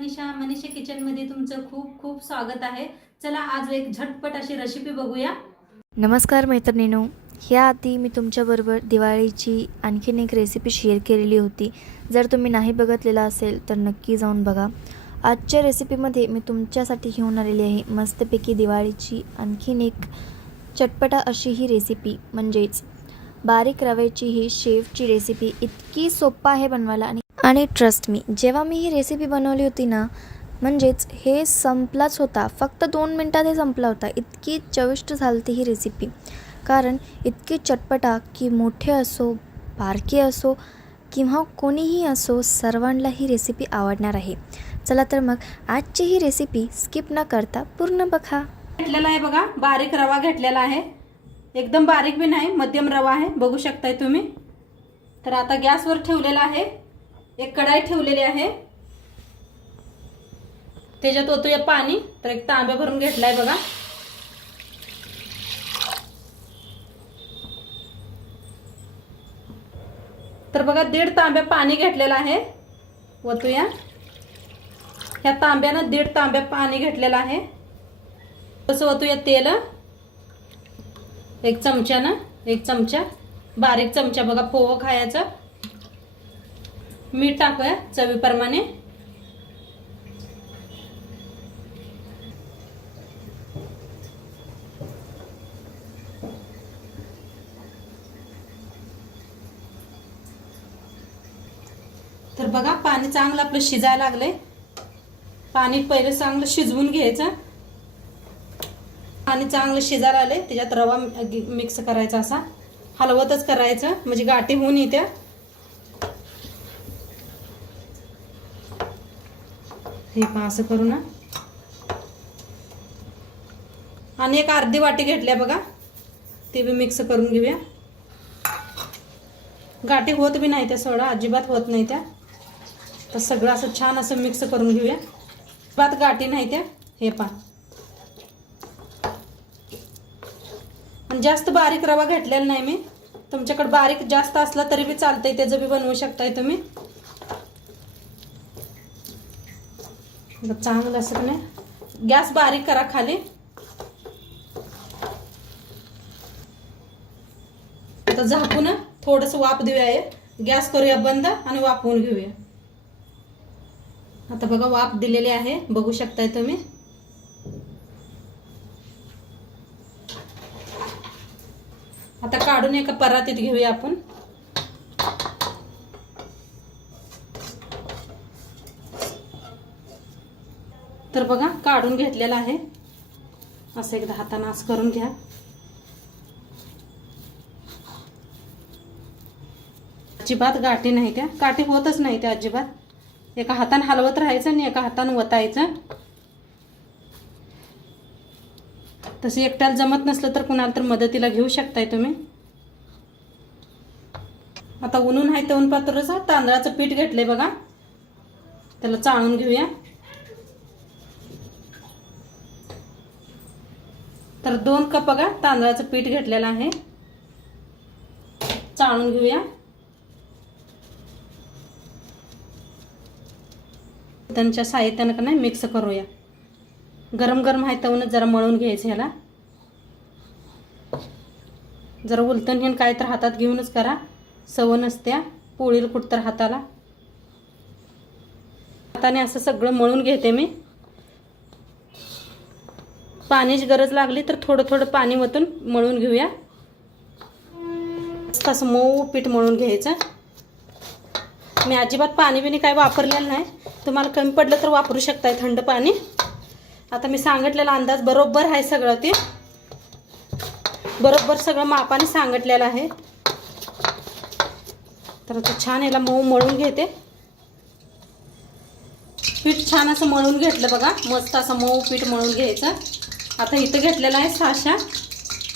मनीषा किचनमध्ये तुमचं खूप खूप स्वागत आहे। चला आज एक झटपट अशी रेसिपी बघूया। नमस्कार मैत्रिणींनो, याआधी मी तुमच्याबरोबर दिवाळीची आणखीन एक रेसिपी शेअर केलेली होती। जर तुम्ही नाही बघितलेला असेल तर नक्की जाऊन बघा। आजच्या रेसिपीमध्ये मी तुमच्यासाठी घेऊन आलेली आहे मस्तपैकी दिवाळीची आणखीन एक चटपटा अशी ही रेसिपी, म्हणजेच बारीक रव्याची ही शेवची रेसिपी। इतकी सोपा आहे बनवायला आणि ट्रस्ट मी, जेव्हा मी ही रेसिपी बनवली होती ना, म्हणजेच हे संपलाच होता, फक्त 2 मिनटात हे संपला होता। इतकी चविष्ट झालती ही रेसिपी, कारण इतकी चटपटा की मोठे असो बारके असो किंवा कोणीही असो, सर्वांना ही रेसिपी आवडणार आहे। चला तर मग आजची ही रेसिपी स्किप न करता पूर्ण बघा। घेतलेला आहे बघा, बारीक रवा घेतलेला आहे, एकदम बारीक भी नाही, मध्यम रवा आहे, बघू शकताय तुम्ही। तर आता गॅसवर ठेवलेला आहे, एक कढाई ठेवलेली आहे, त्याच्यात ओतूया पाणी। तर एक तांब्या भरून घेतलाय बघा। तर बघा 1.5 तांब्या पाणी घेतलेलं आहे, ओतूया। ह्या तांब्यानं 1.5 तांब्या पाणी घेतलेलं आहे। तसं ओतूया तेल, एक चमच्यानं, एक चमचा, बारीक चमचा बघा पोहा खायचा। मीठ टाकूया चवीप्रमाणे। तर बघा पाणी चांगलं आपलं शिजायला लागलंय। पाणी पहिले चांगलं शिजवून घ्यायचं। पाणी चांगलं शिजायला आले, त्याच्यात रवा मिक्स करायचा, असा हलवतच करायचं, म्हणजे गाठी होऊन येत्या। हे पहा असं करू ना। आणि एक अर्धी वाटी घेतल्या बघा, ते भी मिक्स करून घेऊया। गाठी होत भी नाही त्या, सोडा अजिबात होत नाही त्या। तर सगळं असं छान असं मिक्स करून घेऊया, बात गाठी नाही त्या। हे पहा, आणि जास्त बारीक रवा घेतलेला नाही मी, तुमच्याकडे बारीक जास्त असला तरी बी चालतंय, त्याचं बी बनवू शकताय तुम्ही। चांगलं असं नाही, गॅस बारीक करा खाली। आता झाकून थोडंसं वाफ देऊया, गॅस करूया बंद आणि वाफवून घेऊया। आता बघा वाफ दिलेली आहे, बघू शकताय तुम्ही। आता काढून एका परातीत घेऊया आपण। तर बघा काढून घेतलेला आहे, असं एकदा हाताने असं करून घ्या। अजिबात गाठी नाही त्या, काठी होतच नाही त्या अजिबात। एका हाताने हलवत राहायचं आणि एका हाताने वतायचं। तसं एकट्याला जमत नसलं तर कुणाला तर मदतीला घेऊ शकताय तुम्ही। आता उन्हून आहे तवून पात्रचं तांदळाचं पीठ घेतलंय बघा, त्याला चाळून घेऊया। तर 2 कप बघा तांदळाचं पीठ घेतलेलं आहे, चाळून घेऊया। त्यांच्या साहित्यानं का नाही मिक्स करूया। गरम गरम आहे तवूनच जरा मळून घ्यायचं ह्याला। जरा उलटून घेऊन काय तर हातात घेऊनच करा, सवय नसत्या पोळीला कुठतर हाताला। हाताने असं सगळं मळून घेते मी। पाण्याची गरज लागली तर थोडं थोडं पाणी वतून मळून घेऊया। असं मऊ पीठ मळून घ्यायचं। मी अजिबात पाणी बिनी काय वापरलेलं नाही, तुम्हाला कमी पडलं तर वापरू शकताय थंड पाणी। आता मी सांगितलेला अंदाज बरोबर आहे, सगळं ते बरोबर सगळं मापाने सांगितलेलं आहे। तर आता छान याला मऊ मळून घेते। पीठ छान असं मळून घेतलं बघा, मस्त असं मऊ पीठ मळून घ्यायचं। आता इथं घेतलेला आहे साशा,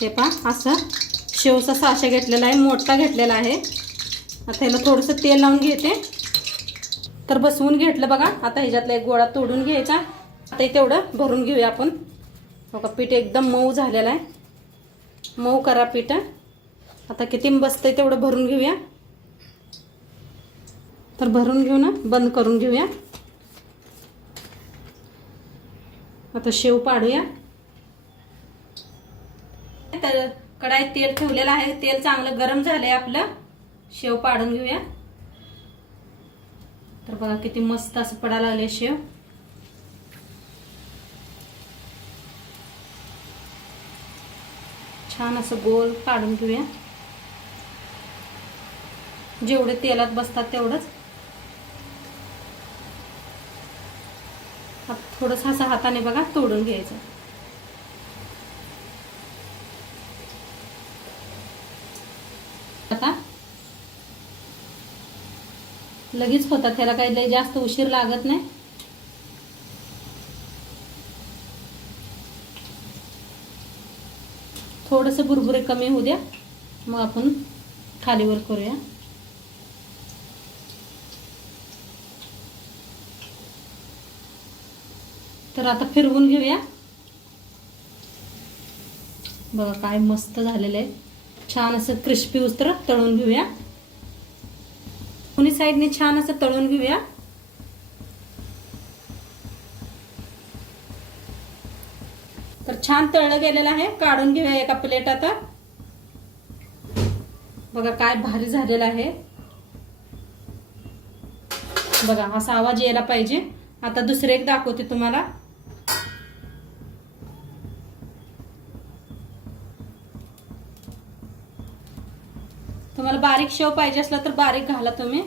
हे पहा असं शेवचा साशा घेतलेला आहे, मोठा घेतलेला आहे। आता ह्याला थोडंसं तेल लावून घेते। तर बसवून घेतलं बघा। आता ह्याच्यातला एक गोळा तोडून घ्यायचा, आता तेवढं भरून घेऊया आपण। बघा पीठ एकदम मऊ झालेलं आहे, मऊ करा पीठ। आता किती बसतंय तेवढं भरून घेऊया। तर भरून घेऊन बंद करून घेऊया। आता शेव पाडूया. तर कढाईत तेल ठेवलेलं आहे, तेल चांगलं गरम झालंय आपलं. शेव पाडून घेऊया. तर बघा किती मस्त असं पडायला लागले शेव. छान असं गोल काढून घेऊया. जेवढे तेलात बसतात तेवढंच. थोडंसं असं हाताने बघा तोडून घ्यायचं. आता लगेच होतात, त्याला काही लय जास्त उशीर लागत नाही. थोडंसं बुरबुरे कमी होऊ द्या, मग आपण खालीवर करूया. तर आता फिरवून घेऊया. बघा काय मस्त झालेलं आहे. छान असं क्रिस्पी उस्तर तळून घेऊया. दोन्ही साईडने छान असं तळून घेऊया. तर छान तळलं गेलेलं आहे. काढून घेऊया एका प्लेटात. बघा काय भारी झालेलं आहे. बघा असा आवाज यायला पाहिजे. आता दुसरे एक दाखवते तुम्हाला. तुम्हाला बारीक शेव पाहिजे असला तर बारीक घाला तुम्ही.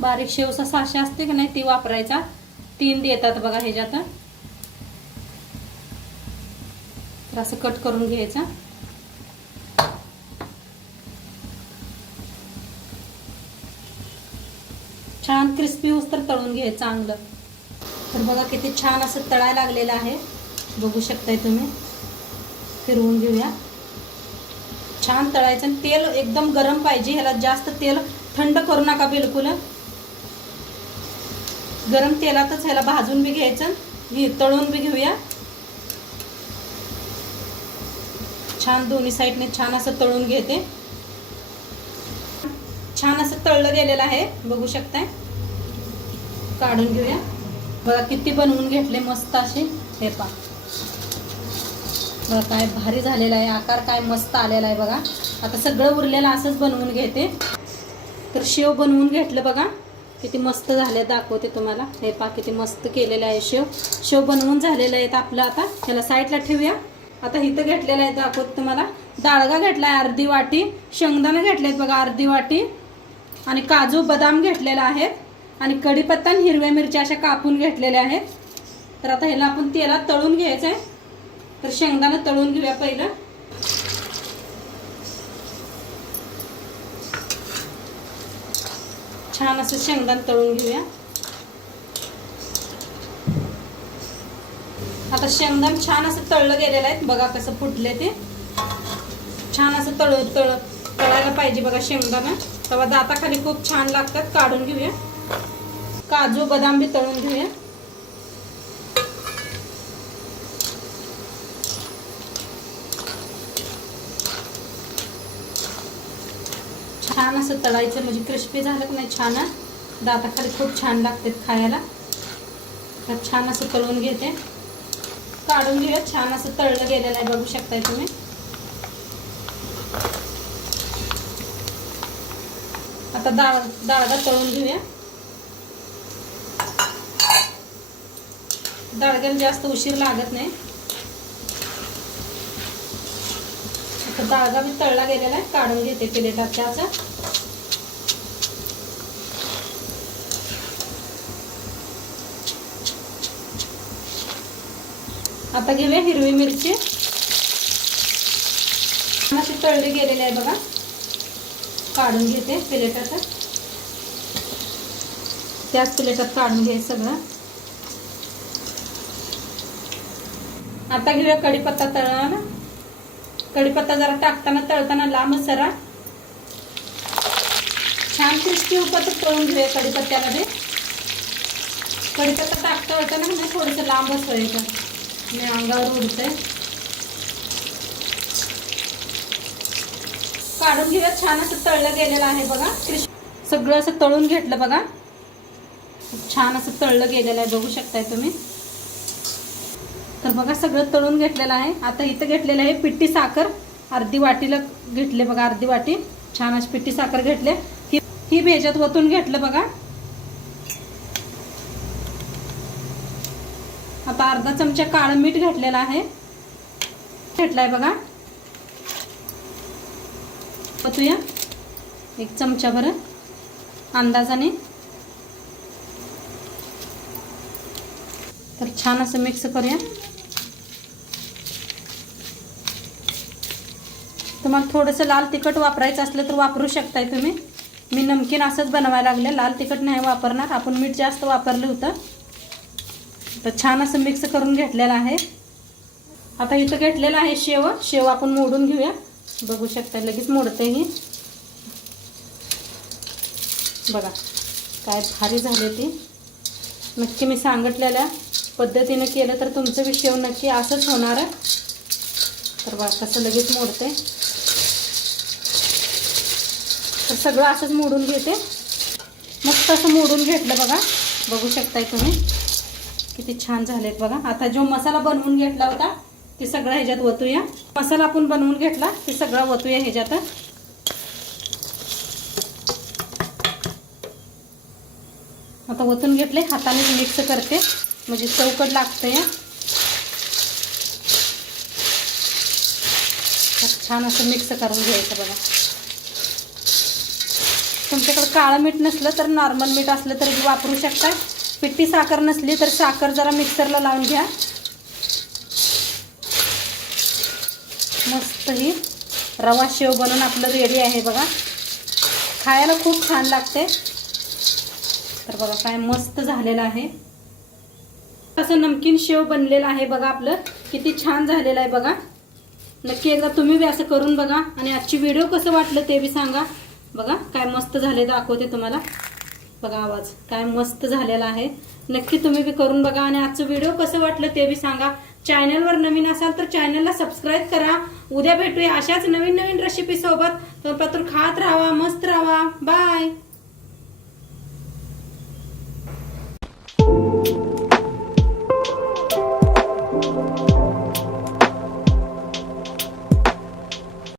बारीक शेवचा साचा असते की नाही ती वापरायचा. 3 देतात बघा ह्याच्यात. तर असं कट करून घ्यायचा. छान क्रिस्पी होस तर तळून घ्यायचं चांगलं. तर बघा किती छान असं तळायला लागलेलं आहे. बघू शकताय तुम्ही. फिरवून घेऊया. छान तळायचं आणि तेल एकदम गरम पाहिजे. ह्याला जास्त तेल थंड करू नका बिलकुल. गरम तेलातच ह्याला भाजून बी घ्यायचं, तळून बी घेऊया. छान दोन्ही साईडने छान असं तळून घेते. छान असं तळलं गेलेलं आहे. बघू शकताय. काढून घेऊया. बघा किती बनवून घेतले मस्त असे. हे पहा बघा काय भारी झालेला आहे. आकार काय मस्त आलेला आहे बघा. आता सगळं उरलेलं असंच बनवून घेते. तर शेव बनवून घेतलं बघा. किती मस्त झाले दाखवते तुम्हाला. हे पहा किती मस्त केलेलं आहे शेव. शेव बनवून झालेलं आहे आपलं. आता ह्याला साईडला ठेवूया. आता इथं घेतलेलं आहे दाखवते तुम्हाला. डाळगा घेतलाय अर्धी वाटी. शेंगदाणे घेतलेत बघा अर्धी वाटी. आणि काजू बदाम घेतलेला आहे. आणि कढीपत्ता आणि हिरव्या मिरच्या अशा कापून घेतलेल्या आहेत. तर आता ह्याला आपण तेलात तळून घ्यायचं आहे. तर शेंगदाणे तळून घेऊया पहिलं. छान असं शेंगदाणे तळून घेऊया. आता शेंगदाणे छान असं तळलं गेलेलं आहे. बघा कसं फुटले ते. छान असं तळायला पाहिजे बघा शेंगदाणा. तेव्हा दाताखाली खूप छान लागतात. काढून घेऊया. काजू बदाम बी तळून घेऊया. छान असं तळायचं म्हणजे क्रिस्पी झालं की नाही छान. दाताखाली खूप छान लागतात खायला. तर छान असं तळून घेते. काढून घेऊया. छान असं तळलं गेलेलं आहे. बघू शकताय तुम्ही. आता डाळगा तळून घेऊया. डाळग्याला जास्त उशीर लागत नाही. आता डाळगा मी तळला गेलेला आहे. काढून घेते प्लेटात त्याचा. आता घेऊया हिरवी मिरची. अशी तळली गेलेली आहे बघा. काढून घेते प्लेटात. त्याच प्लेटात काढून घे सगळं. आता घेऊया कढीपत्ता तळायला. कढीपत्ता जरा टाकताना तळताना लांबच जरा छान क्रिस्पी उपत तळून घेऊया कढीपत्त्यामध्ये. कढीपत्ता तळताना म्हणजे थोडंसं लांबच व्हायचं. मी अंगावर उडतंय. काढून घेऊया. छान असं तळलं गेलेलं आहे बघा. सगळं असं तळून घेतलं बघा. खूप छान असं तळलं गेलेलं आहे, बघू शकताय तुम्ही. तर बघा सगळं तळून घेतलेलं आहे. आता इथं घेतलेलं आहे पिठी साखर, अर्धी वाटीला घेतले बघा, अर्धी वाटी छान अशी पिठी साखर घेतले. ही भेजत वतून घेतलं बघा. आता अर्धा चमचा काळं मीठ घेतलेलं आहे, घेतलाय बघा. वतूया 1 चमचा भर अंदाजाने. तर छान असं मिक्स करूया. तुम्हाला थोडंसं लाल तिखट वापरायचं असलं तर वापरू शकताय तुम्ही. मी नमकीन असंच बनवायला लागले, लाल तिखट नाही वापरणार, आपण मीठ जास्त वापरलं होतं. तर छान असं मिक्स करून घेतलेलं आहे. आता इथं घेतलेलं आहे शेव आपण मोडून घेऊया. बघू शकता लगेच मोडते ही. बघा काय भारी झाले ती. नक्की मी सांगितलेल्या पद्धतीने केलं तर तुमचं बी शेव नक्की असंच होणार आहे. तर बघा कसं लगेच मोडते. तर सगळं असंच मोडून घेते. मस्त असं मोडून घेतलं बघा, बघू शकताय तुम्ही किती छान झालेत बघा. आता जो मसाला बनवून घेतला होता ते सगळं ह्याच्यात वतूया. मसाला आपण बनवून घेतला ते सगळं वतूया ह्याच्यात. आता वतून घेतले, हाताने मिक्स करते म्हणजे चौकट लागते या. छान असं मिक्स करून घ्यायचं बघा. तुमच्याकडे काळं मीठ नसलं तर नॉर्मल मीठ असलं तरी वापरू शकता. पिठी साखर नसली तर साखर जरा मिक्सरला लावून घ्या. मस्त ही रवा शेव बनवून आपलं रेडी आहे बघा. खायला खूप छान लागते. तर बघा काय मस्त झालेलं आहे. असं नमकीन शेव बनलेलं आहे बघा. आपलं किती छान झालेलं आहे बघा. नक्की एकदा तुम्ही बी असं करून बघा. आणि आजची व्हिडिओ कसं वाटलं ते बी सांगा. बघा काय मस्त झाले, दाखवते तुम्हाला. बघा आवाज काय मस्त झालेला आहे. नक्की तुम्ही बी करून बघा. आणि आजचं व्हिडिओ कसं वाटलं ते बी सांगा. चॅनलवर नवीन असाल तर चॅनलला सबस्क्राईब करा. उद्या भेटूया अशाच नवीन नवीन रेसिपी सोबत. तर खात राहा, मस्त राहा. बाय.